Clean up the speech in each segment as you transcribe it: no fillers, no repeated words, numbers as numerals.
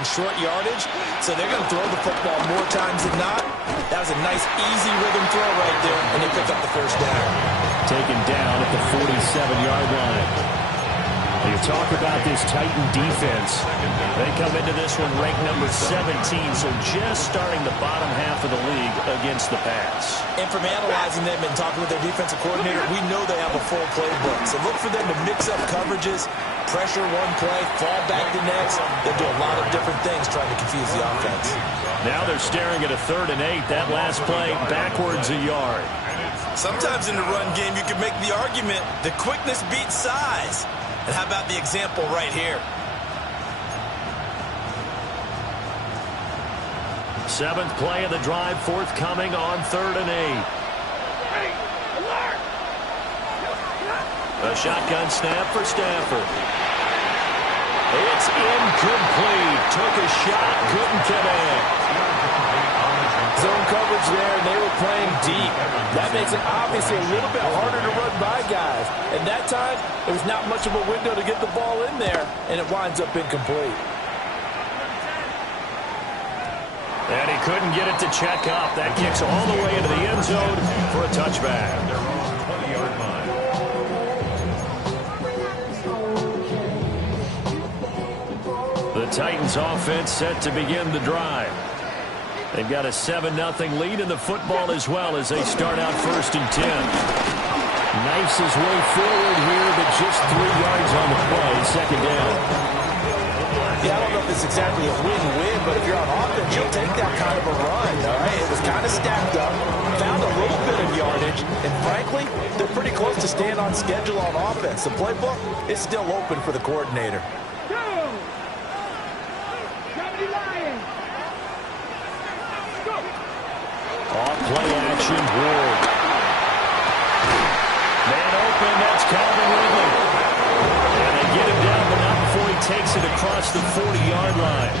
on short yardage, so they're going to throw the football more times than not. That was a nice, easy rhythm throw right there, and they pick up the first down. Taken down at the 47-yard line. You talk about this Titan defense. They come into this one ranked number 17, so just starting the bottom half of the league against the pass. And from analyzing them and talking with their defensive coordinator, we know they have a full playbook. So look for them to mix up coverages, pressure one play, fall back the next. They'll do a lot of different things trying to confuse the offense. Now they're staring at a 3rd and 8. That last play backwards a yard. Sometimes in the run game, you can make the argument that quickness beats size. And how about the example right here? 7th play of the drive forthcoming on 3rd and 8. A shotgun snap for Stafford. It's incomplete. Took a shot, couldn't connect. Zone coverage there, and they were playing deep. That makes it obviously a little bit harder to run by guys. And that time, there was not much of a window to get the ball in there, and it winds up incomplete. And he couldn't get it to check up. That kicks all the way into the end zone for a touchback. The Titans offense set to begin the drive. They've got a 7-0 lead in the football as well as they start out 1st and 10. Knifes his way forward here, but just 3 yards on the play, 2nd down. Yeah, I don't know if it's exactly a win-win, but if you're on offense, you'll take that kind of a run, all right? It was kind of stacked up, found a little bit of yardage, and frankly, they're pretty close to staying on schedule on offense. The playbook is still open for the coordinator. Off-play action, Ward. Man open, that's Calvin Ridley. And they get him down, but not before he takes it across the 40-yard line.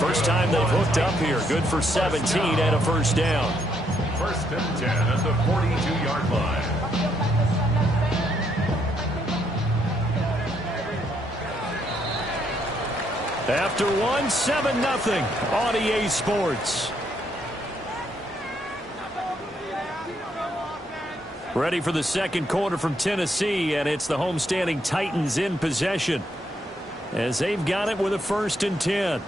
First time they've hooked up here. Good for 17 and a 1st down. 1st and 10 at the 42-yard line. After one, 7-0 on EA Sports. Ready for the 2nd quarter from Tennessee, and it's the homestanding Titans in possession as they've got it with a 1st and 10.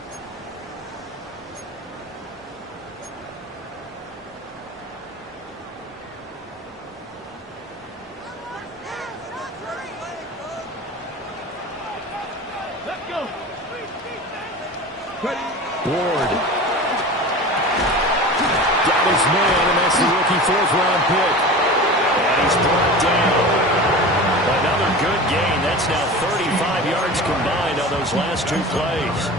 Ward got his man, and that's the rookie 4th-round pick. And he's brought down. Another good gain. That's now 35 yards combined on those last 2 plays.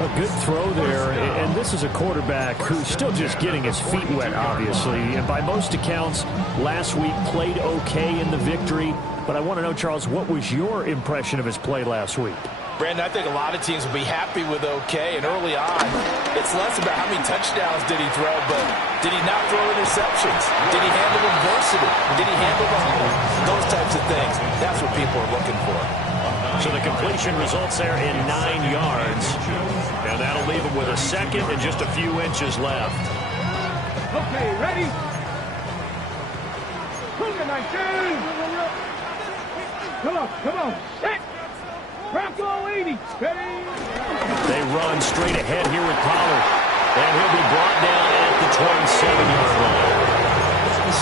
A good throw there, and this is a quarterback who's still just getting his feet wet, obviously. And by most accounts, last week played okay in the victory. But I want to know, Charles, what was your impression of his play last week? Brandon, I think a lot of teams will be happy with okay, and early on, it's less about how many touchdowns did he throw, but did he not throw interceptions? Did he handle adversity? Did he handle the hole? Those types of things. That's what people are looking for. So the completion results there in 9 yards, and that'll leave him with a 2nd and just a few inches left. Okay, ready? Come on, set! Bronco 80, ready? They run straight ahead here with Pollard, and he'll be brought down at the 27-yard line.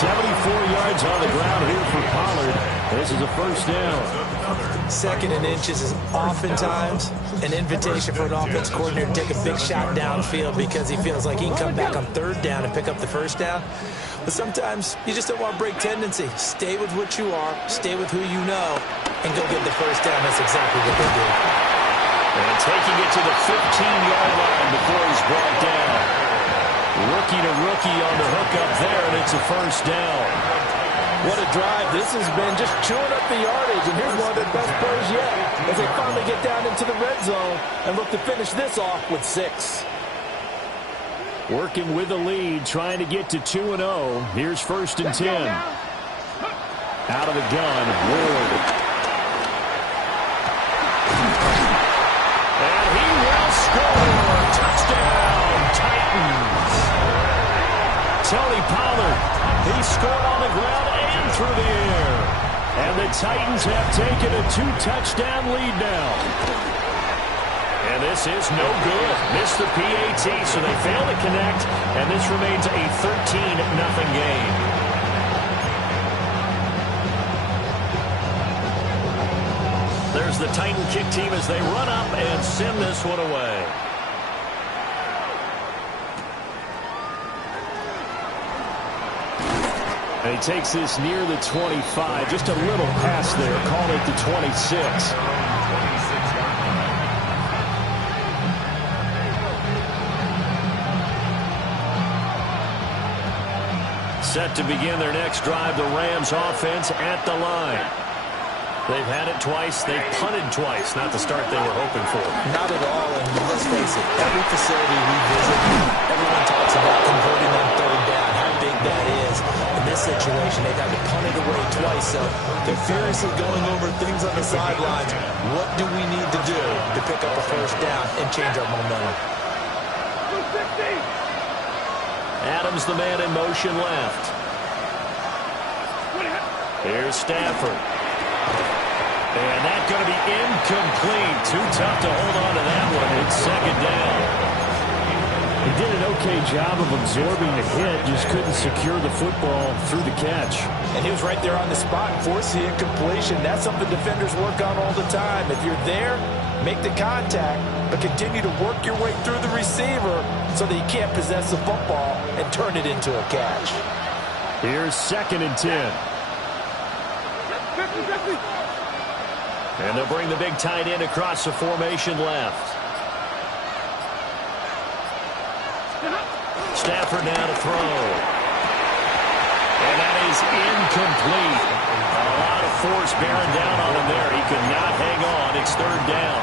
74 yards on the ground here for Pollard. This is a 1st down. 2nd and inches is oftentimes an invitation for an offense coordinator to take a big shot downfield because he feels like he can come back on 3rd down and pick up the 1st down. But sometimes you just don't want to break tendency. Stay with what you are, stay with who you know, and go get the 1st down. That's exactly what they did. And taking it to the 15-yard line before he's brought down. Rookie to rookie on the hook up there, and it's a 1st down. What a drive. This has been just chewing up the yardage, and here's one of their best plays yet as they finally get down into the red zone and look to finish this off with 6. Working with the lead, trying to get to 2-0. Here's 1st and 10. Out of the gun, Ward. And he will Tony Pollard. He scored on the ground and through the air. And the Titans have taken a 2-touchdown lead now. And this is no good. Missed the PAT, so they fail to connect. And this remains a 13-0 game. There's the Titan kick team as they run up and send this one away. And he takes this near the 25. Just a little pass there. Call it the 26. Set to begin their next drive, the Rams offense at the line. They've had it twice. They've punted twice. Not the start they were hoping for. Not at all, and let's face it, every facility we visit, everyone talks about converting on third down, how big that is. In this situation, they've had to punt it away twice, so they're furiously going over things on the sidelines. What do we need to do to pick up a first down and change our momentum? Adams, the man in motion left. Here's Stafford. And that's going to be incomplete. Too tough to hold on to that one. It's second down. He did an okay job of absorbing the hit, just couldn't secure the football through the catch. And he was right there on the spot and forced the incompletion. That's something defenders work on all the time. If you're there, make the contact, but continue to work your way through the receiver so that you can't possess the football and turn it into a catch. Here's 2nd and 10. And they'll bring the big tight end across the formation left. Stafford now to throw. And that is incomplete. A lot of force bearing down on him there. He could not hang on. It's third down.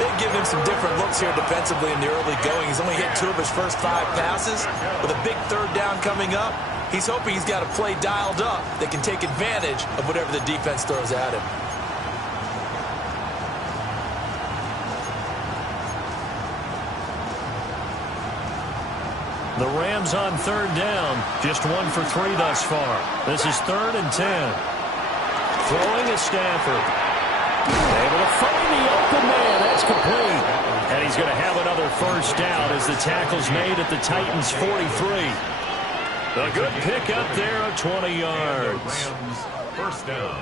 They've given him some different looks here defensively in the early going. He's only hit 2 of his first 5 passes. With a big third down coming up, he's hoping he's got a play dialed up that can take advantage of whatever the defense throws at him. The Rams on third down. Just 1 for 3 thus far. This is 3rd and 10. Throwing is Stafford. Able to find the open man. That's complete. And he's going to have another first down as the tackle's made at the Titans' 43. A good pickup there of 20 yards. First down.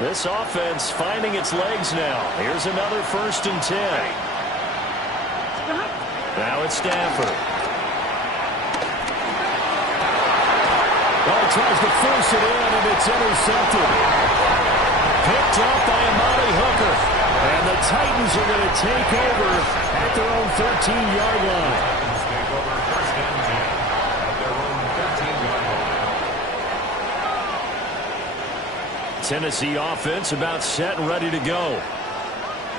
This offense finding its legs now. Here's another 1st and 10. Now it's Stafford. Well, he tries to force it in, and it's intercepted. Picked up by Amani Hooker. And the Titans are going to take over at their own 13-yard line. Take over 1st and 10 at their own 13-yard line. Tennessee offense about set and ready to go.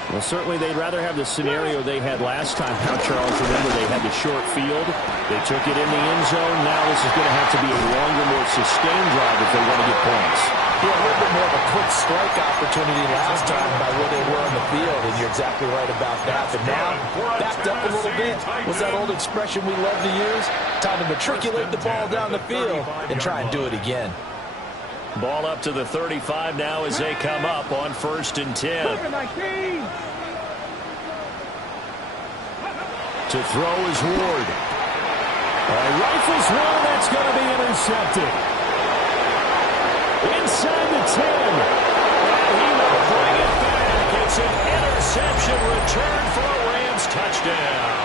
Well, certainly they'd rather have the scenario they had last time. Now, Charles, remember they had the short field. They took it in the end zone. Now this is going to have to be a longer, more sustained drive if they want to get points. Yeah, a little bit more of a quick strike opportunity last time by where they were on the field, and you're exactly right about that. But now, backed up a little bit. What's that old expression we love to use? Time to matriculate the ball down the field and try and do it again. Ball up to the 35 now as they come up on 1st and 10. To throw is Ward. Rifles one, that's going to be intercepted. Inside the 10. And he will bring it back. It's an interception return for a Rams touchdown.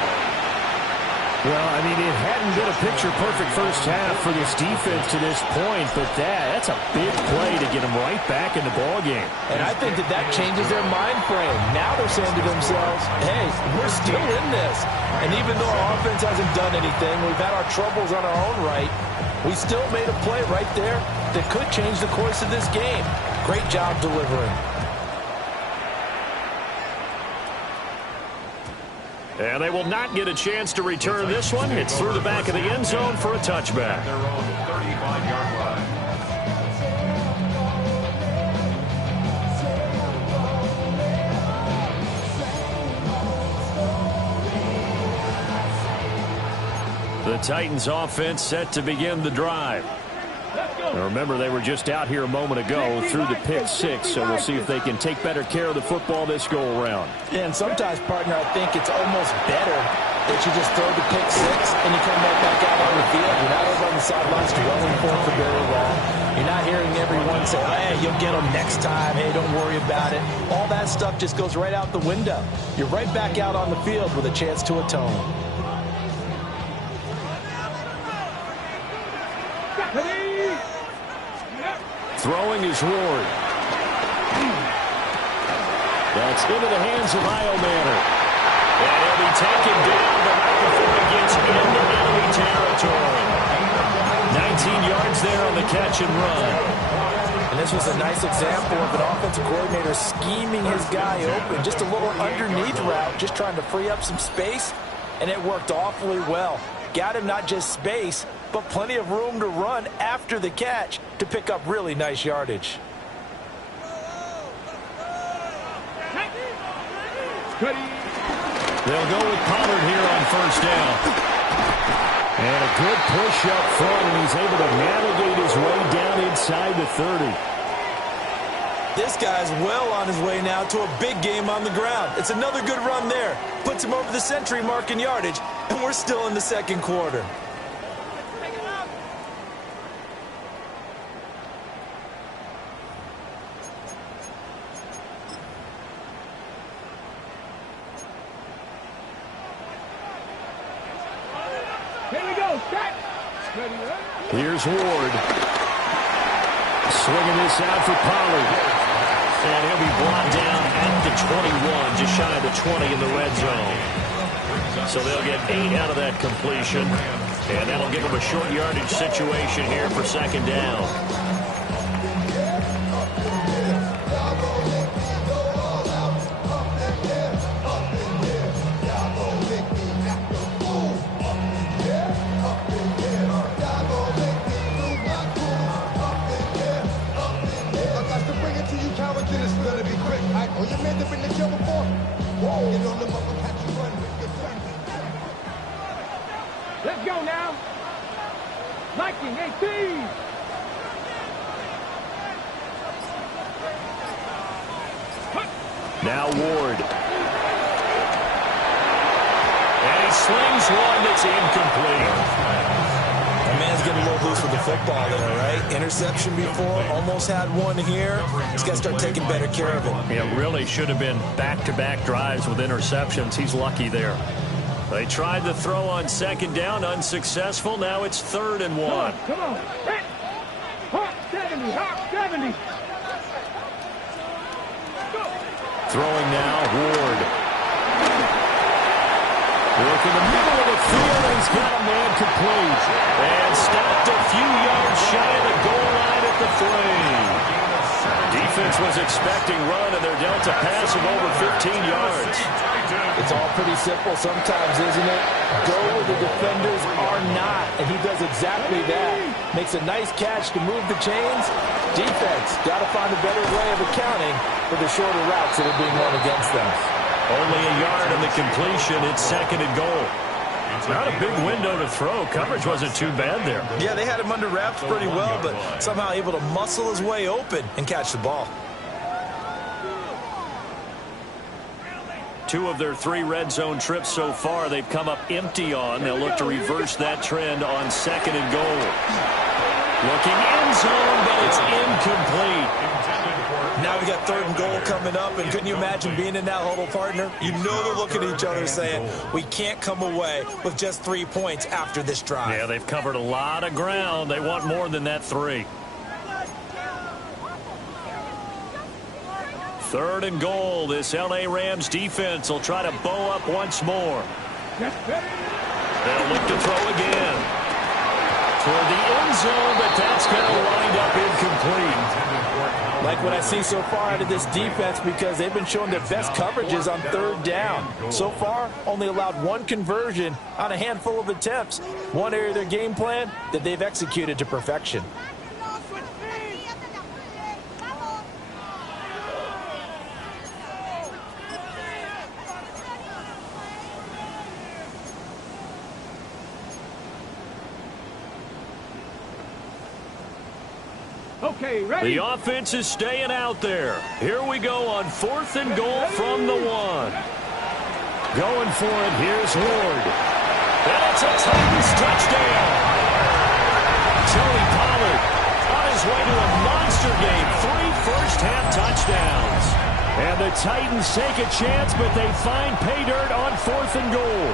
Well, I mean, it hadn't been a picture-perfect first half for this defense to this point, but that's a big play to get them right back in the ballgame. And I think that changes their mind frame. Now they're saying to themselves, hey, we're still in this. And even though our offense hasn't done anything, we've had our troubles on our own right, we still made a play right there that could change the course of this game. Great job delivering. And they will not get a chance to return this one. It's through the back of the end zone for a touchback. Their own 35-yard line. The Titans offense set to begin the drive. Now remember, they were just out here a moment ago through the pick six, so we'll see if they can take better care of the football this go-around. Yeah, and sometimes, partner, I think it's almost better that you just throw the pick six and you come right back out on the field. You're not over on the sidelines dwelling for very long. You're not hearing everyone say, hey, you'll get them next time. Hey, don't worry about it. All that stuff just goes right out the window. You're right back out on the field with a chance to atone. Throwing is Ward. That's into the hands of Iomanner. And he'll be taken down, but not before he gets into enemy territory. 19 yards there on the catch and run. And this was a nice example of an offensive coordinator scheming his guy open. Just a little underneath route, just trying to free up some space, and it worked awfully well. Got him not just space, but plenty of room to run after the catch to pick up really nice yardage. They'll go with Pollard here on first down. And a good push up front, and he's able to navigate his way down inside the 30. This guy's well on his way now to a big game on the ground. It's another good run there. Puts him over the century mark in yardage, and we're still in the second quarter. Here's Ward. Swinging this out for Pollard. And he'll be brought down at the 21, just shy of the 20 in the red zone. So they'll get 8 out of that completion. And that'll give them a short yardage situation here for second down. Let's go now. Liking 18. Now Ward. And he slings one that's incomplete. That man's getting a little loose with the football there, right? Interception before, almost had one here. He's got to start taking better care of it. Yeah, really should have been back-to-back drives with interceptions. He's lucky there. They tried the throw on second down, unsuccessful. Now it's 3rd and 1. Come on. Hawk 70, Hawk 70. Throwing now, Ward. Look in the middle of the field, and he's got a man complete. And stopped a few yards shy of the goal line at the 3. Defense was expecting run, and they're dealt a pass of over 15 yards. It's all pretty simple sometimes, isn't it? Go where the defenders are not, and he does exactly that. Makes a nice catch to move the chains. Defense got to find a better way of accounting for the shorter routes that are being run against them. Only a yard on the completion. It's 2nd and goal. Not a big window to throw. Coverage wasn't too bad there. Yeah, they had him under wraps pretty well, but somehow able to muscle his way open and catch the ball. 2 of their 3 red zone trips so far, they've come up empty on. They'll look to reverse that trend on 2nd and goal. Looking end zone, but it's incomplete. Now we got 3rd and goal coming up, and couldn't you imagine being in that huddle, partner? You know they're looking at each other saying, we can't come away with just 3 points after this drive. Yeah, they've covered a lot of ground. They want more than that 3. 3rd and goal. This L.A. Rams defense will try to bow up once more. They'll look to throw again. Toward the end zone, but that's going to wind up incomplete. Like what I see so far out of this defense, because they've been showing their best coverages on 3rd down. So far, only allowed 1 conversion on a handful of attempts. One area of their game plan that they've executed to perfection. Okay, ready? The offense is staying out there. Here we go on 4th and goal from the 1. Going for it, here's Ward. And it's a Titans touchdown. Tony Pollard on his way to a monster game. 3 first-half touchdowns. And the Titans take a chance, but they find pay dirt on 4th and goal.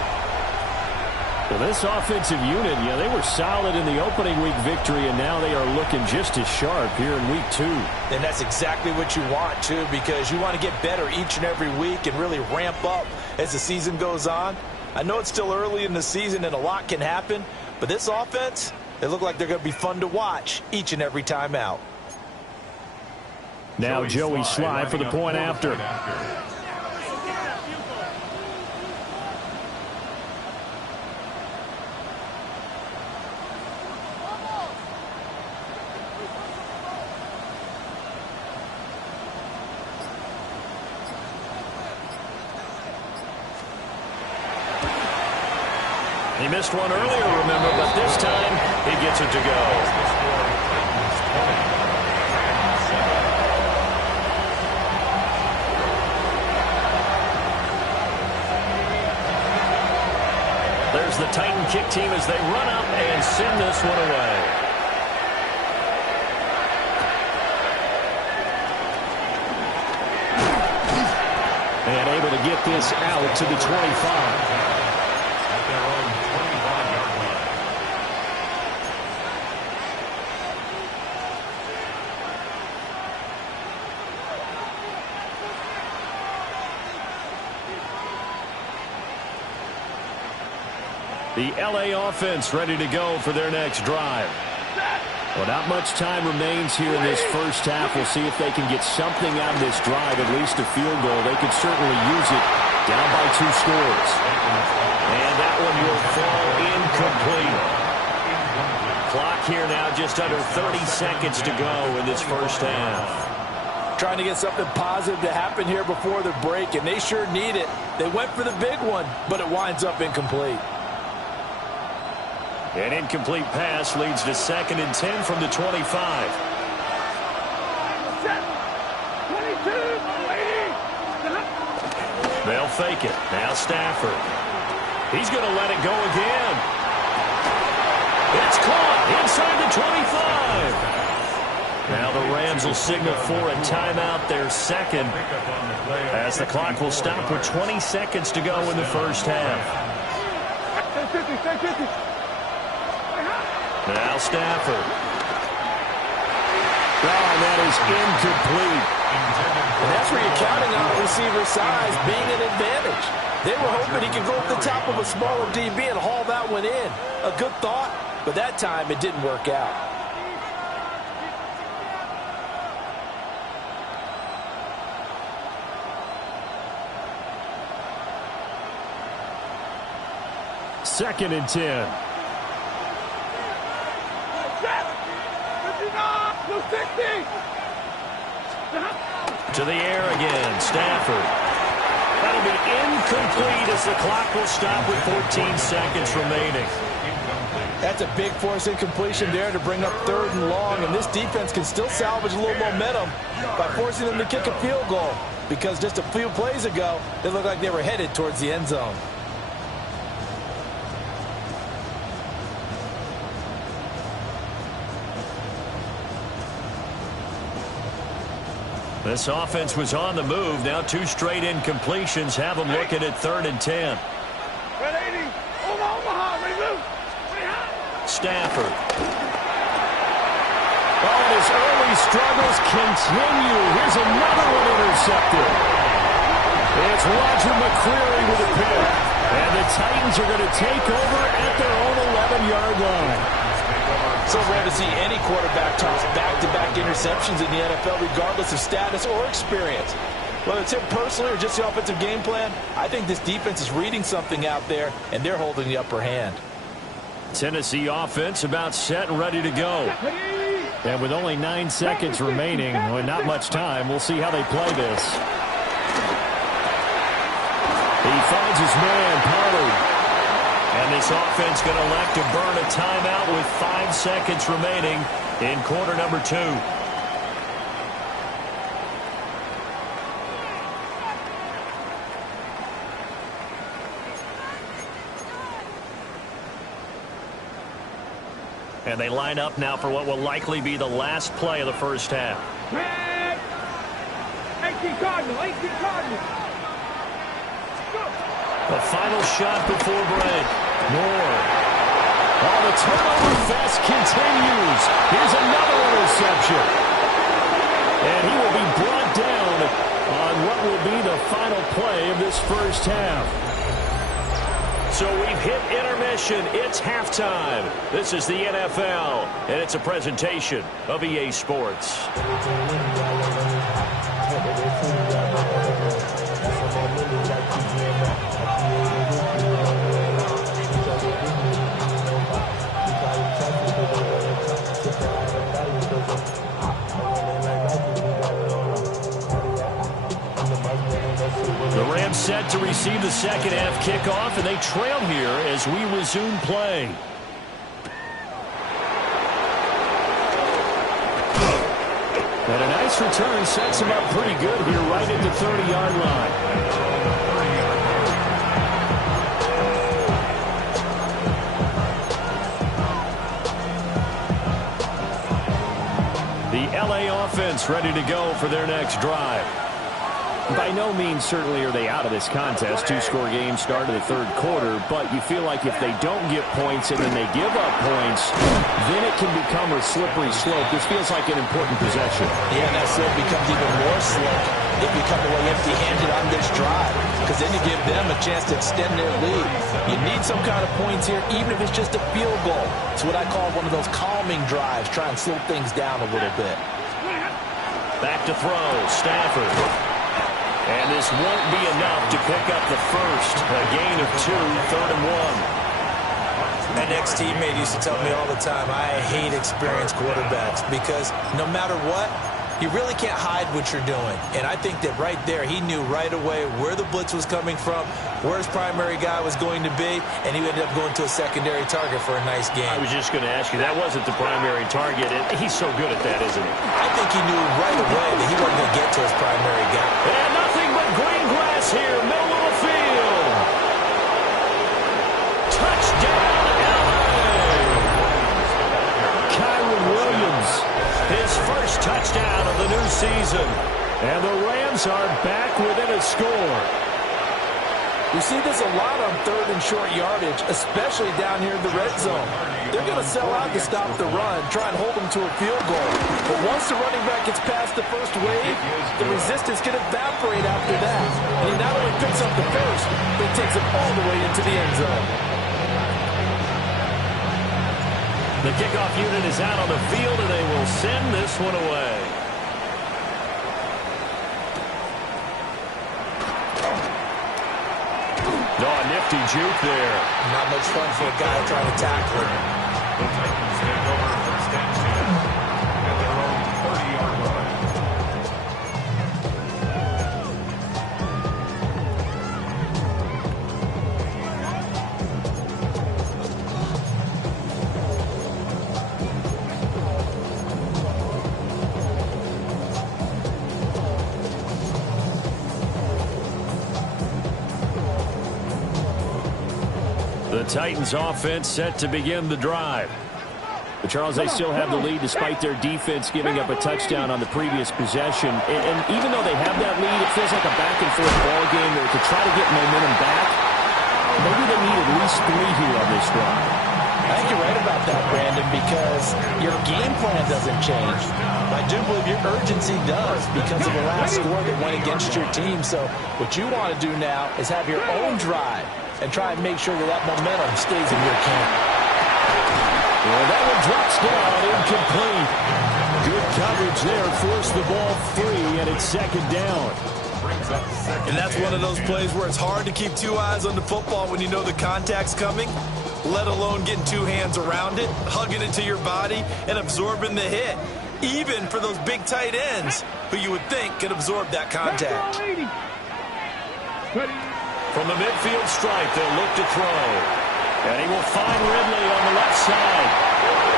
Well, this offensive unit, they were solid in the opening week victory, and now they are looking just as sharp here in week 2. And that's exactly what you want, too, because you want to get better each and every week and really ramp up as the season goes on. I know it's still early in the season and a lot can happen, but this offense, they look like they're going to be fun to watch each and every time out. Now Joey Slye for the point after. He missed one earlier, remember, but this time he gets it to go. There's the Titan kick team as they run up and send this one away. And able to get this out to the 25. The LA offense ready to go for their next drive. Well, not much time remains here in this first half. We'll see if they can get something out of this drive, at least a field goal. They could certainly use it down by 2 scores. And that one will fall incomplete. Clock here now just under 30 seconds to go in this first half. Trying to get something positive to happen here before the break, and they sure need it. They went for the big one, but it winds up incomplete. An incomplete pass leads to 2nd and 10 from the 25. Set. 22, lady. They'll fake it. Now Stafford. He's going to let it go again. It's caught inside the 25. Now the Rams will signal for a timeout, their 2nd, as the clock will stop with 20 seconds to go in the first half. Stay 50. Now Stafford. Oh, that is incomplete. And that's where you're counting on a receiver's size being an advantage. They were hoping he could go up the top of a smaller DB and haul that one in. A good thought, but that time it didn't work out. Second and 10. To the air again, Stafford. That'll be incomplete as the clock will stop with 14 seconds remaining. That's a big force incompletion there to bring up 3rd and long, and this defense can still salvage a little momentum by forcing them to kick a field goal, because just a few plays ago, they looked like they were headed towards the end zone. This offense was on the move. Now 2 straight incompletions have them looking at 3rd and 10. Stafford. Oh, and his early struggles continue. Here's another one intercepted. It's Roger McCreary with a pick. And the Titans are going to take over at their own 11-yard line. So rare to see any quarterback toss back-to-back interceptions in the NFL, regardless of status or experience. Whether it's him personally or just the offensive game plan, I think this defense is reading something out there, and they're holding the upper hand. Tennessee offense about set and ready to go. And with only 9 seconds remaining, well, not much time, we'll see how they play this. He finds his man, Pollard. And this offense going to elect to burn a timeout with 5 seconds remaining in quarter number 2. And they line up now for what will likely be the last play of the first half. 18 Cardinal, 18 Cardinal. The final shot before break. Moore. Oh, the turnover fest continues. Here's another interception. And he will be brought down on what will be the final play of this first half. So we've hit intermission. It's halftime. This is the NFL, and it's a presentation of EA Sports. The Rams set to receive the second half kickoff, and they trail here as we resume play. And a nice return sets him up pretty good here right at the 30-yard line. The LA offense ready to go for their next drive. By no means certainly are they out of this contest. Two-score game start of the third quarter, but you feel like if they don't get points and then they give up points, then it can become a slippery slope. This feels like an important possession. Yeah, and that slope becomes even more slope if you come away empty-handed on this drive, because then you give them a chance to extend their lead. You need some kind of points here, even if it's just a field goal. It's what I call one of those calming drives, try and slow things down a little bit. Back to throw, Stafford. And this won't be enough to pick up the first. A gain of 2, 3rd and 1. My next teammate used to tell me all the time, I hate experienced quarterbacks because no matter what, you really can't hide what you're doing. And I think that right there, he knew right away where the blitz was coming from, where his primary guy was going to be, and he ended up going to a secondary target for a nice game. I was just going to ask you, that wasn't the primary target. He's so good at that, isn't he? I think he knew right away that he wasn't going to get to his primary guy. And nothing but green grass here, middle of the field. Touchdown, LA! Kyren Williams, his first touchdown of the new season. And the Rams are back within a score. We see this a lot on 3rd and short yardage, especially down here in the red zone. They're going to sell out to stop the run, try and hold them to a field goal. But once the running back gets past the first wave, the resistance can evaporate after that. And he not only picks up the first, but takes it all the way into the end zone. The kickoff unit is out on the field, and they will send this one away. No, a nifty juke there. Not much fun for a guy trying to tackle him. The Titans take over 1st and 10 at their own 30-yard line. The Titans offense set to begin the drive. But Charles, they still have the lead despite their defense giving up a touchdown on the previous possession. And even though they have that lead, it feels like a back-and-forth ball game where to try to get momentum back, maybe they need at least 3 here on this drive. I think you're right about that, Brandon, because your game plan doesn't change. I do believe your urgency does because of the last score that went against your team. So what you want to do now is have your own drive and try and make sure that that momentum stays in your camp. Well, that one drops down, incomplete. Good coverage there, forced the ball free, and it's 2nd down. And that's one of those plays where it's hard to keep 2 eyes on the football when you know the contact's coming, let alone getting 2 hands around it, hugging it to your body, and absorbing the hit. Even for those big tight ends who you would think could absorb that contact. From the midfield stripe, they'll look to throw. And he will find Ridley on the left side.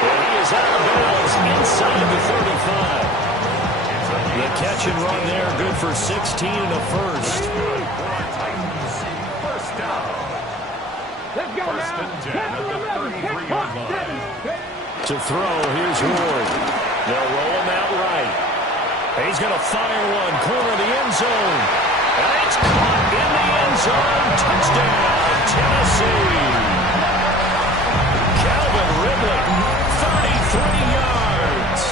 And he is out of bounds inside the 35. The catch and run there, good for 16 and a first. First down. Let's go now. 1st and 10 at the 33-yard line. To To throw, here's Ward. They'll roll him out right. He's going to fire one, corner of the end zone. And it's caught in the end zone. Touchdown, Tennessee. Calvin Ridley, 33 yards.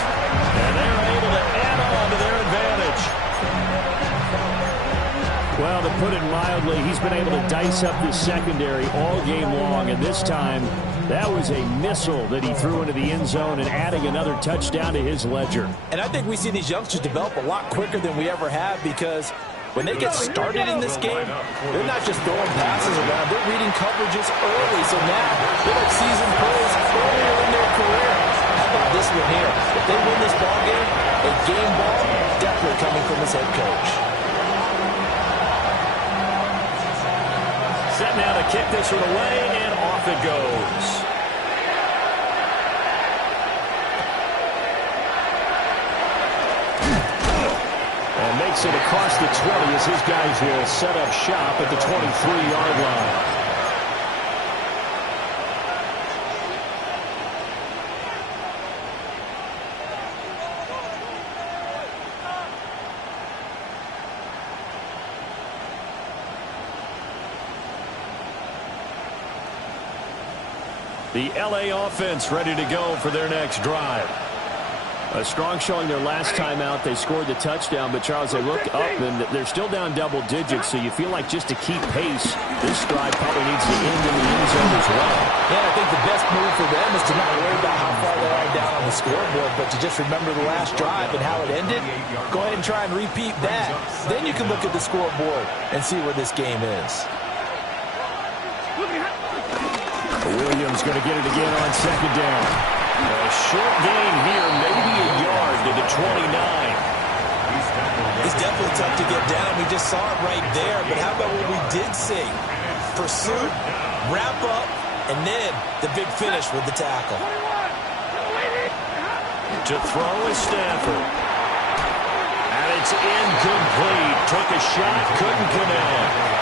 And they're able to add on to their advantage. Well, to put it mildly, he's been able to dice up this secondary all game long, and this time that was a missile that he threw into the end zone and adding another touchdown to his ledger. And I think we see these youngsters develop a lot quicker than we ever have, because when they get started in this game, they're not just throwing passes around, they're reading coverages early. So now they're like seasoned pros earlier in their career. How about this one here? If they win this ball game, a game ball definitely coming from his head coach. Set now to kick this one away, and off it goes. And makes it across the 20 as his guys will set up shop at the 23-yard line. The L.A. offense ready to go for their next drive. A strong showing their last time out. They scored the touchdown, but Charles, they look up and they're still down double digits, so you feel like just to keep pace, this drive probably needs to end in the end zone as well. Yeah, I think the best move for them is to not worry about how far they are down on the scoreboard, but to just remember the last drive and how it ended. Go ahead and try and repeat that. Then you can look at the scoreboard and see where this game is. Williams going to get it again on second down. A short gain here, maybe a yard to the 29. It's definitely tough to get down. We just saw it right there. But how about what we did see? Pursuit, wrap up, and then the big finish with the tackle. To throw is Stafford. And it's incomplete. Took a shot, couldn't connect.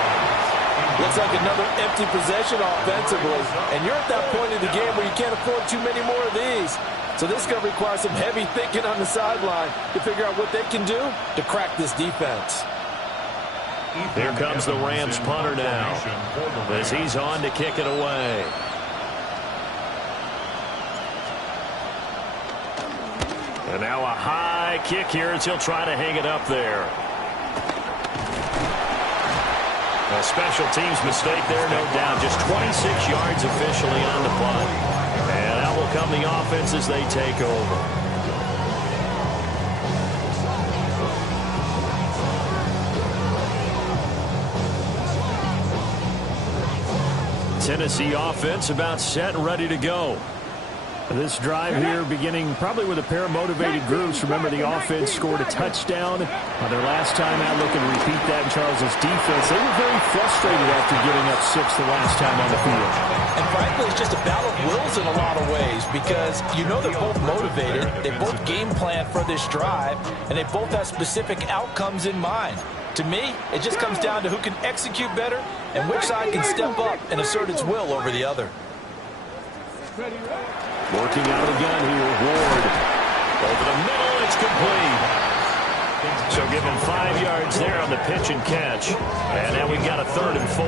Looks like another empty possession offensively. And you're at that point in the game where you can't afford too many more of these. So this is going to require some heavy thinking on the sideline to figure out what they can do to crack this defense. Here comes the Rams punter now, as he's on to kick it away. And now a high kick here as he'll try to hang it up there. A special teams mistake there, no doubt. Just 26 yards officially on the punt. And out will come the offense as they take over. Tennessee offense about set and ready to go. This drive here beginning probably with a pair of motivated groups. Remember, the offense scored a touchdown on their last time out. Looking to repeat that in Charles's defense. They were very frustrated after giving up 6 the last time on the field. And frankly, it's just a battle of wills in a lot of ways, because you know they're both motivated. They both game plan for this drive, and they both have specific outcomes in mind. To me, it just comes down to who can execute better and which side can step up and assert its will over the other. Working out of the gun here, Ward. Over the middle, it's complete. So give him 5 yards there on the pitch and catch. And now we've got a 3rd and 4.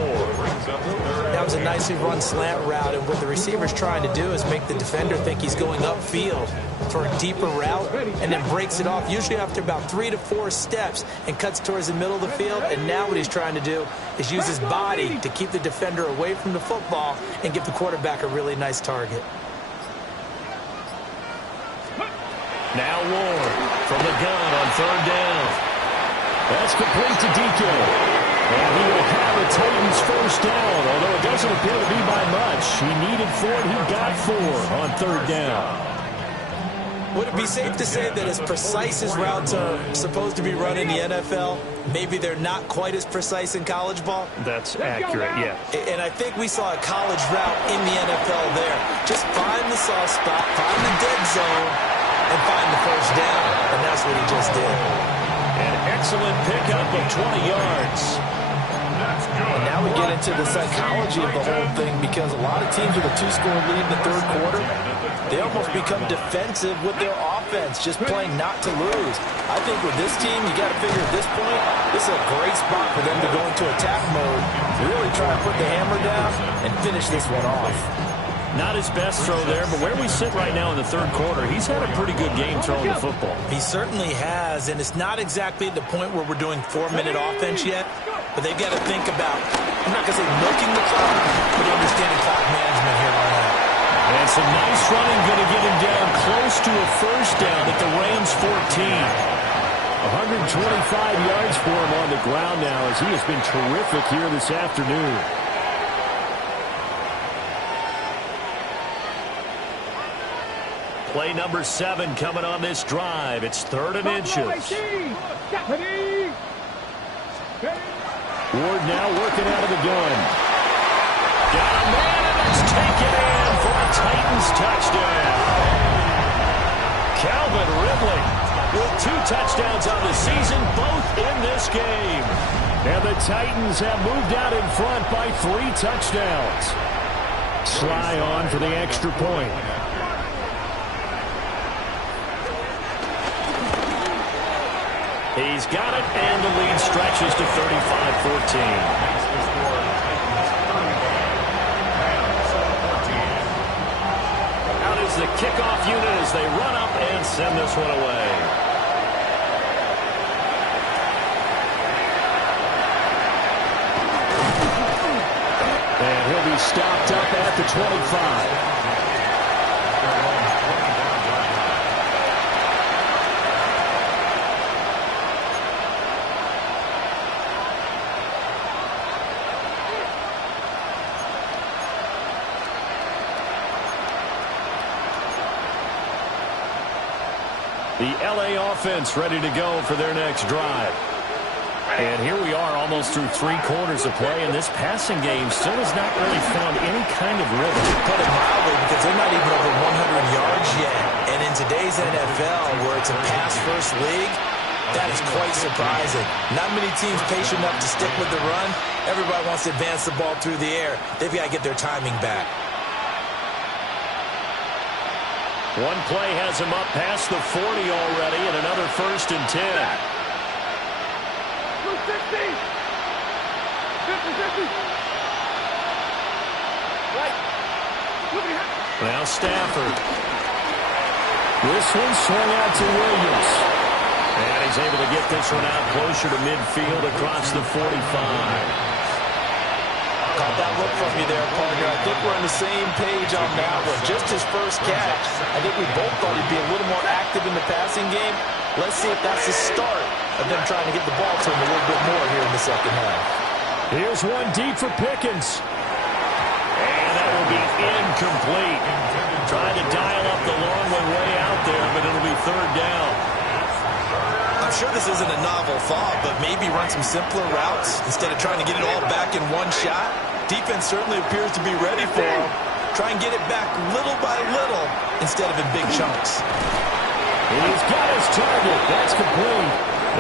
That was a nicely run slant route, and what the receiver's trying to do is make the defender think he's going upfield for a deeper route, and then breaks it off, usually after about 3 to 4 steps, and cuts towards the middle of the field. And now what he's trying to do is use his body to keep the defender away from the football and give the quarterback a really nice target. Now Ward from the gun on 3rd down. That's complete to DK. And he will have a Titans first down, although it doesn't appear to be by much. He needed 4, and he got 4 on 3rd down. Would it be safe to say that as precise as routes are supposed to be run in the NFL, maybe they're not quite as precise in college ball? That's accurate, yeah. And I think we saw a college route in the NFL there. Just find the soft spot, find the dead zone, and find the first down. And that's what he just did. An excellent pickup of 20 yards. And now we get into the psychology of the whole thing, because a lot of teams with a 2-score lead in the 3rd quarter, they almost become defensive with their offense, just playing not to lose. I think with this team, you got to figure at this point, this is a great spot for them to go into attack mode, really try to put the hammer down and finish this one off. Not his best throw there, but where we sit right now in the third quarter, he's had a pretty good game throwing the football. He certainly has, and it's not exactly at the point where we're doing 4-minute offense yet, but they've got to think about, I'm not going to say milking the clock, but understanding clock management here on out. And some nice running, going to get him down close to a first down at the Rams 14. 125 yards for him on the ground now as he has been terrific here this afternoon. Play number 7 coming on this drive. It's 3rd and inches. Ward now working out of the gun. Got a man, and that's taken in for a Titans touchdown. Calvin Ridley with 2 touchdowns on the season, both in this game. And the Titans have moved out in front by 3 touchdowns. Sly on for the extra point. He's got it, and the lead stretches to 35-14. The kickoff unit as they run up and send this one away. And he'll be stopped up at the 25. The L.A. offense ready to go for their next drive. And here we are almost through 3 quarters of play, and this passing game still has not really found any kind of rhythm. Put it mildly, because they're not even over 100 yards yet. And in today's NFL, where it's a pass-first league, that is quite surprising. Not many teams patient enough to stick with the run. Everybody wants to advance the ball through the air. They've got to get their timing back. One play has him up past the 40 already, and another 1st and 10. 260. 50. Right. Now Stafford. This one swung out to Williams. And he's able to get this one out closer to midfield across the 45. Caught that look from you there, partner. I think we're on the same page on that one. Just his first catch. I think we both thought he'd be a little more active in the passing game. Let's see if that's the start of them trying to get the ball to him a little bit more here in the second half. Here's one deep for Pickens. And that will be incomplete. Trying to dial up the long one way out there, but it'll be 3rd down. I'm sure this isn't a novel thought, but maybe run some simpler routes instead of trying to get it all back in one shot. Defense certainly appears to be ready for him. Try and get it back little by little instead of in big chunks. He's got his target. That's complete.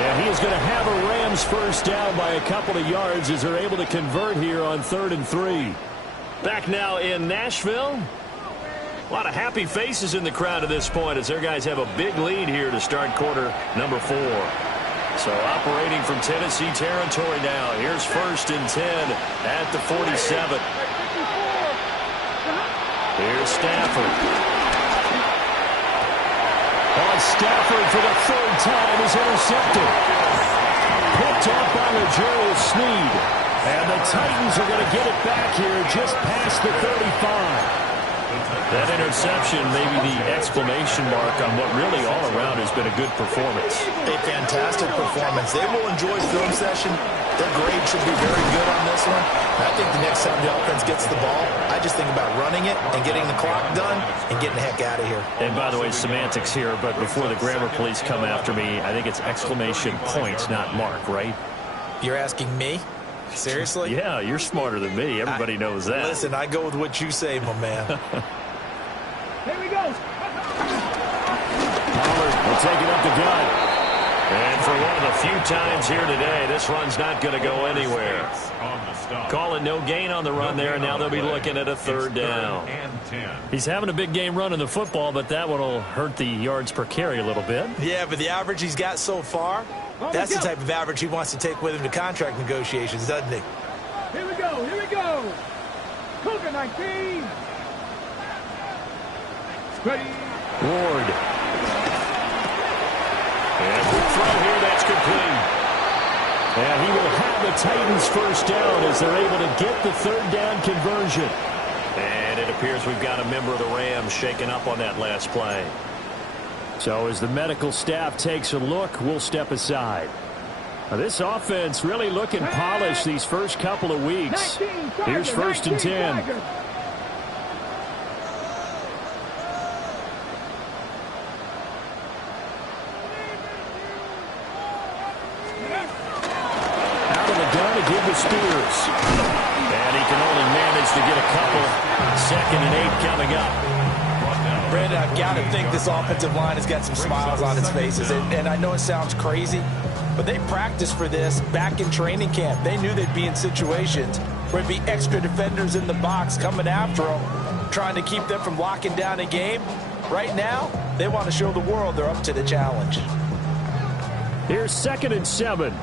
And he is going to have a Rams first down by a couple of yards as they're able to convert here on 3rd and 3. Back now in Nashville. A lot of happy faces in the crowd at this point as their guys have a big lead here to start quarter number 4. So operating from Tennessee territory now. Here's 1st and 10 at the 47. Here's Stafford. Stafford for the 3rd time is intercepted. Picked up by L'Jarius Sneed. And the Titans are going to get it back here just past the 35. That interception may be the exclamation mark on what really all around has been a good performance. A fantastic performance. They will enjoy film session. Their grade should be very good on this one. And I think the next time the offense gets the ball, I just think about running it and getting the clock done and getting the heck out of here. And by the way, semantics here, but before the grammar police come after me, I think it's exclamation points, not mark, right? You're asking me? Seriously? Yeah, you're smarter than me. Everybody knows that. Listen, I go with what you say, my man. Here we go. Pollard will take it up the gut. And for one of the few times here today, this run's not going to go anywhere. Calling no gain on the run there, and now they'll be looking at a third down. He's having a big game running the football, but that one will hurt the yards per carry a little bit. Yeah, but the average he's got so far, that's the type of average he wants to take with him to contract negotiations, doesn't he? Here we go, here we go. Cougar 19. Ready. Ward. And quick throw here, that's complete. And he will have the Titans first down as they're able to get the third down conversion. And it appears we've got a member of the Rams shaken up on that last play. So as the medical staff takes a look, we'll step aside. Now, this offense really looking polished these first couple of weeks. Here's 1st and 10. Give to Spears. And he can only manage to get a couple. 2nd and 8 coming up. Brandon, I've got to think this offensive line has got some smiles on its faces. And I know it sounds crazy, but they practiced for this back in training camp. They knew they'd be in situations where there'd be extra defenders in the box coming after them, trying to keep them from locking down a game. Right now, they want to show the world they're up to the challenge. Here's 2nd and 7.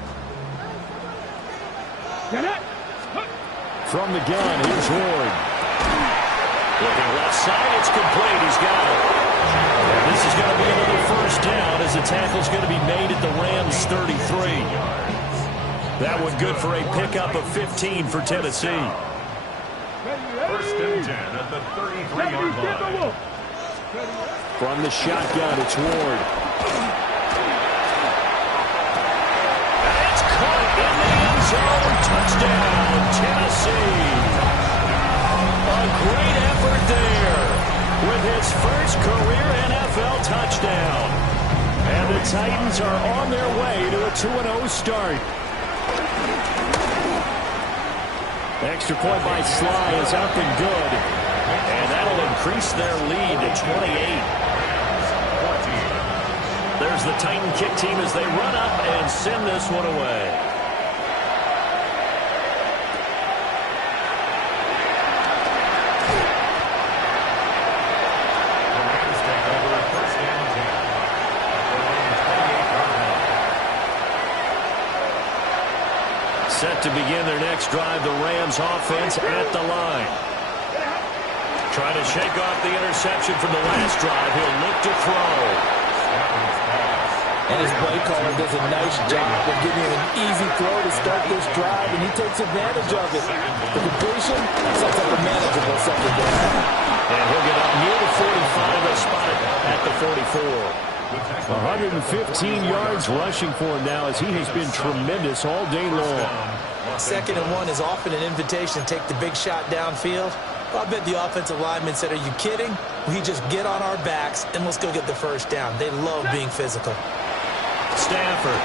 From the gun, here's Ward. Looking left side, it's complete. He's got it. And this is going to be another first down as the tackle's going to be made at the Rams' 33. That one good for a pickup of 15 for Tennessee. 1st and 10 at the 33-yard line. From the shotgun, it's Ward. It's caught in the end zone. Touchdown, Tennessee. A great effort there with his first career NFL touchdown. And the Titans are on their way to a 2-0 start. Extra point by Sly is up and good. And that'll increase their lead to 28. There's the Titan kick team as they run up and send this one away. Set to begin their next drive, the Rams offense at the line. Trying to shake off the interception from the last drive. He'll look to throw. And his play caller does a nice job of giving him an easy throw to start this drive, and he takes advantage of it. The completion sets up a manageable 2nd down. And he'll get up near the 45. They'll spot it at the 44. 115 yards rushing for him now as he has been tremendous all day long. 2nd and 1 is often an invitation to take the big shot downfield. I bet the offensive lineman said, are you kidding? We just get on our backs and let's go get the first down. They love being physical. Stafford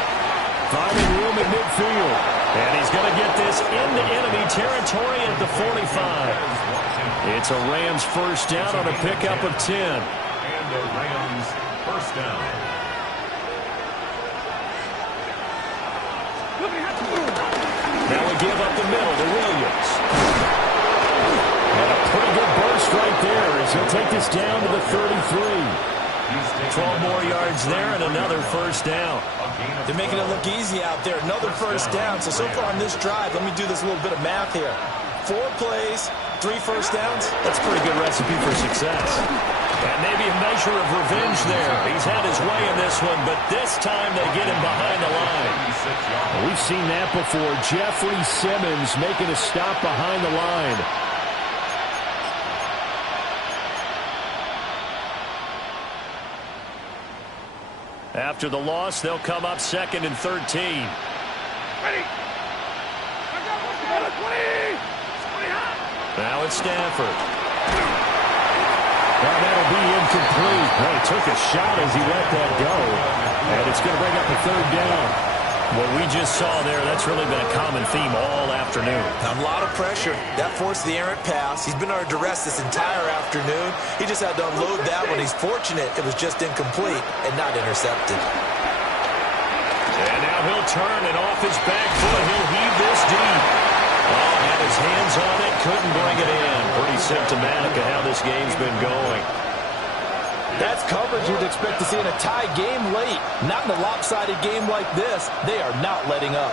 finding room in midfield. And he's going to get this into enemy territory at the 45. It's a Rams first down on a pickup of 10. And the Rams first down. Now we give up the middle to Williams. And a pretty good burst right there as he'll take this down to the 33. 12 more yards there and another first down. They're making it look easy out there. Another first down. So far on this drive, let me do this little bit of math here. 4 plays, 3 first downs. That's a pretty good recipe for success. And maybe a measure of revenge there. He's had his way in this one, but this time they get him behind the line. We've seen that before. Jeffrey Simmons making a stop behind the line. After the loss, they'll come up 2nd and 13. Ready. Now it's Stafford. Well, that'll be incomplete. Well, he took a shot as he let that go. And it's going to bring up a 3rd down. What we just saw there, that's really been a common theme all afternoon. A lot of pressure. That forced the errant pass. He's been under duress this entire afternoon. He just had to unload that one. He's fortunate it was just incomplete and not intercepted. Now he'll turn, and off his back foot, he'll heave this deep. Oh, had his hands on it, couldn't bring it in. Pretty symptomatic of how this game's been going. That's coverage you'd expect to see in a tie game late. Not in a lopsided game like this. They are not letting up.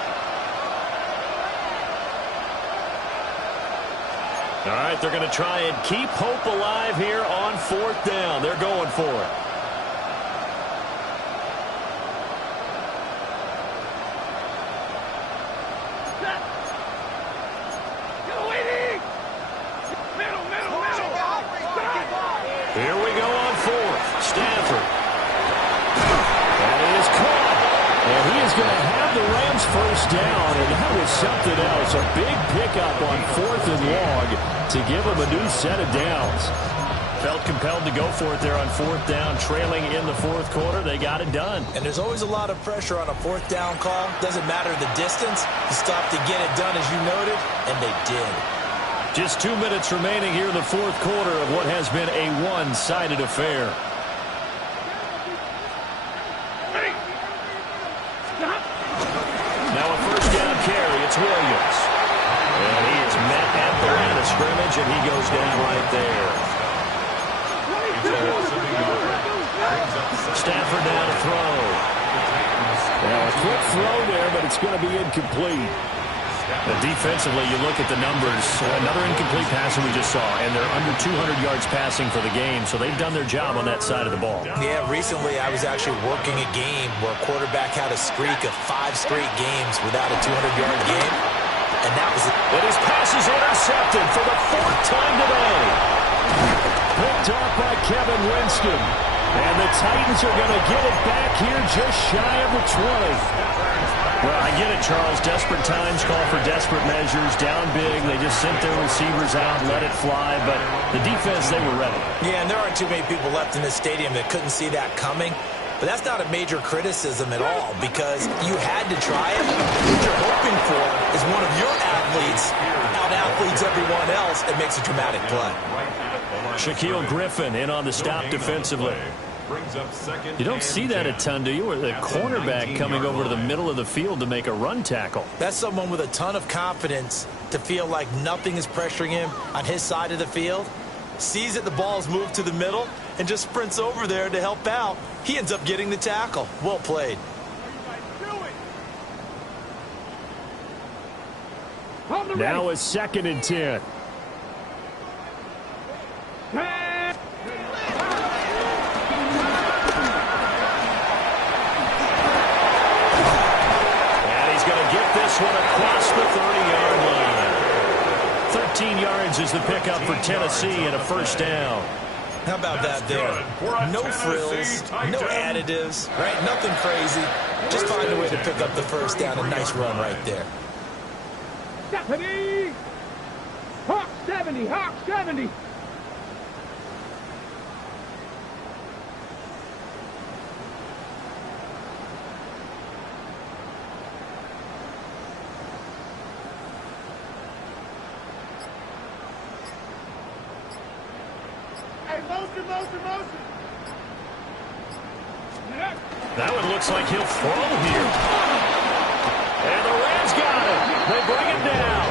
All right, they're going to try and keep hope alive here on 4th down. They're going for it. Here we go on 4th. Stafford. That is caught. And he is going to have the Rams first down. And that was something else. A big pickup on 4th and long to give them a new set of downs. Felt compelled to go for it there on 4th down. Trailing in the 4th quarter. They got it done. And there's always a lot of pressure on a 4th down call. Doesn't matter the distance. You stop to get it done, as you noted, and they did. Just 2 minutes remaining here in the 4th quarter of what has been a one-sided affair. Now a first down carry. It's Williams. And he is met at the line of scrimmage, and he goes down right there. Stafford now to throw. Now a quick throw there, but it's going to be incomplete. Defensively, you look at the numbers. Another incomplete pass that we just saw, and they're under 200 yards passing for the game, so they've done their job on that side of the ball. Yeah, recently I was actually working a game where a quarterback had a streak of 5 straight games without a 200-yard game, and that was it. But his pass is intercepted for the 4th time today. Picked off by Kevin Winston, and the Titans are going to get it back here just shy of the 20. Well, I get it, Charles. Desperate times call for desperate measures. Down big. They just sent their receivers out, let it fly. But the defense, they were ready. Yeah, and there aren't too many people left in this stadium that couldn't see that coming. But that's not a major criticism at all, because you had to try it. What you're hoping for is one of your athletes out-athletes everyone else and makes a dramatic play. Shaquille Griffin in on the stop defensively. You don't see that a ton, do you? Or the cornerback coming over to the middle of the field to make a run tackle. That's someone with a ton of confidence to feel like nothing is pressuring him on his side of the field. Sees that the ball's moved to the middle and just sprints over there to help out. He ends up getting the tackle. Well played. Now it's 2nd and 10. This one across the 30-yard line. 13 yards is the pickup for Tennessee and a first down. How about that there? No frills, no additives, right? Nothing crazy. Just find a way to pick up the first down. A nice run right there. Stephanie! Hawk 70! Hawk 70! That one looks like he'll throw here. And the Rams got it. They bring it down.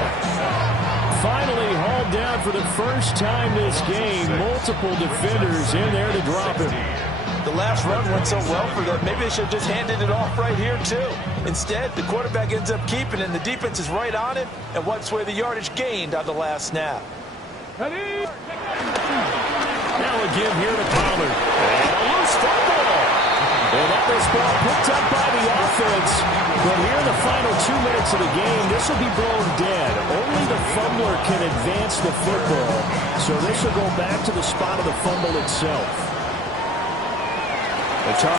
Finally hauled down for the first time this game. Multiple defenders in there to drop him. The last run went so well for them. Maybe they should have just handed it off right here, too. Instead, the quarterback ends up keeping it, and the defense is right on it and wipes away the yardage gained on the last snap. Now a give here to Pollard. And a loose football. And that was ball picked up by the offense. But here in the final 2 minutes of the game, this will be blown dead. Only the fumbler can advance the football. So this will go back to the spot of the fumble itself.